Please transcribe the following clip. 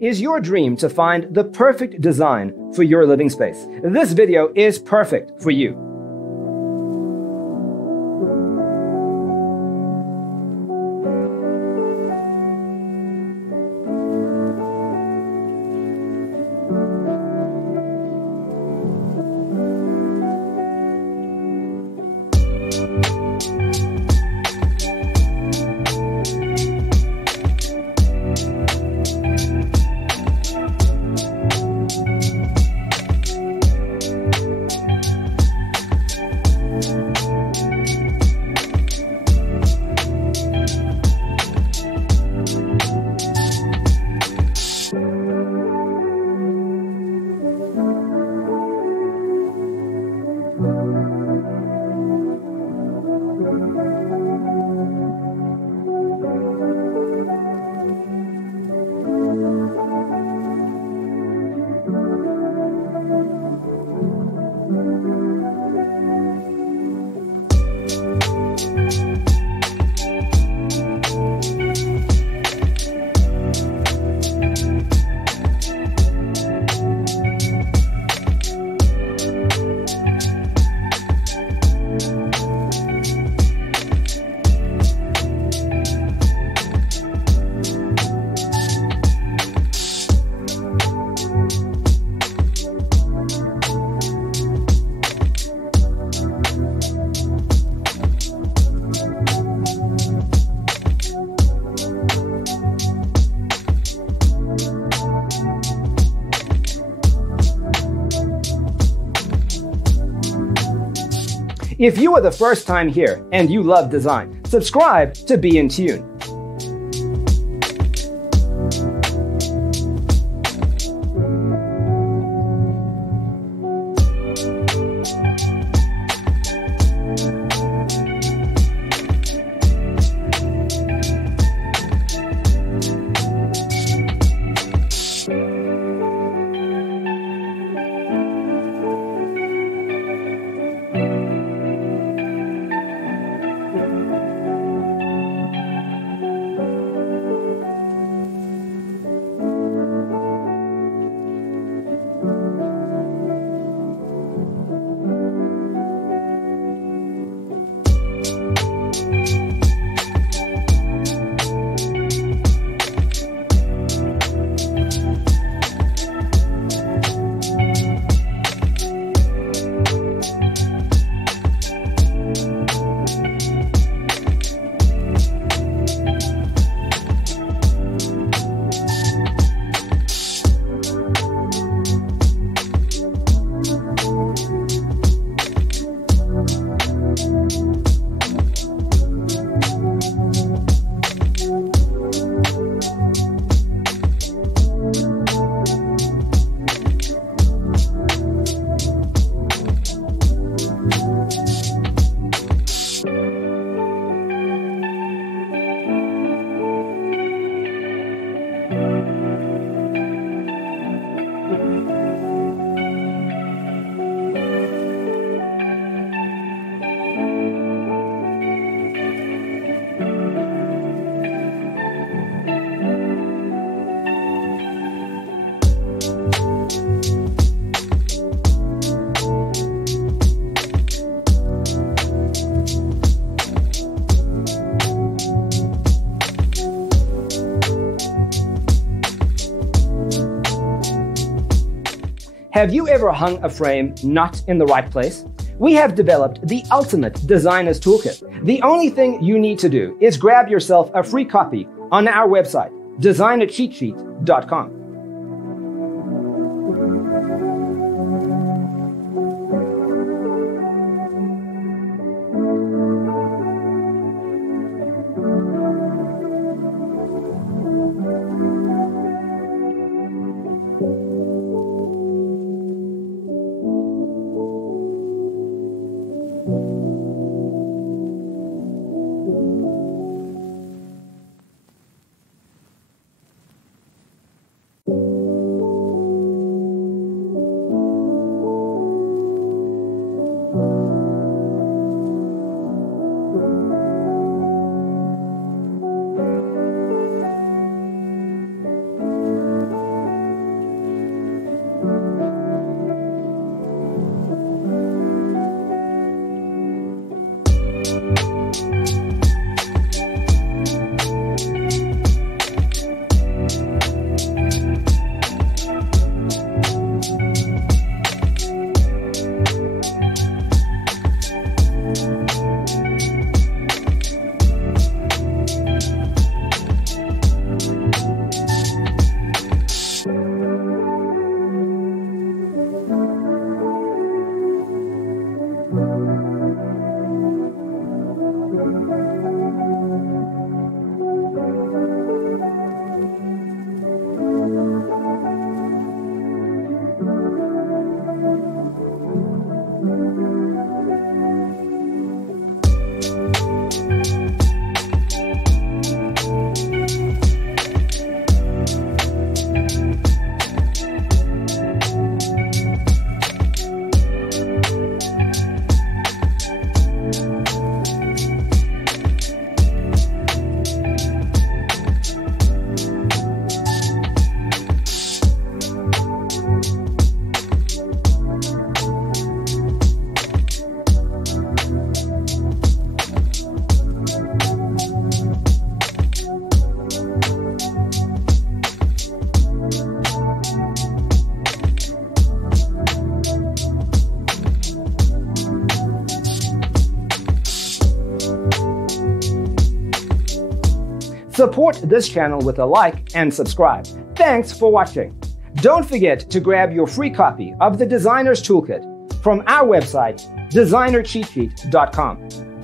Is your dream to find the perfect design for your living space? This video is perfect for you. If you are the first time here and you love design, subscribe to Be in Tune. Have you ever hung a frame not in the right place? We have developed the ultimate designer's toolkit. The only thing you need to do is grab yourself a free copy on our website, designercheatsheet.com. Support this channel with a like and subscribe. Thanks for watching. Don't forget to grab your free copy of the Designer's Toolkit from our website, designercheatsheet.com.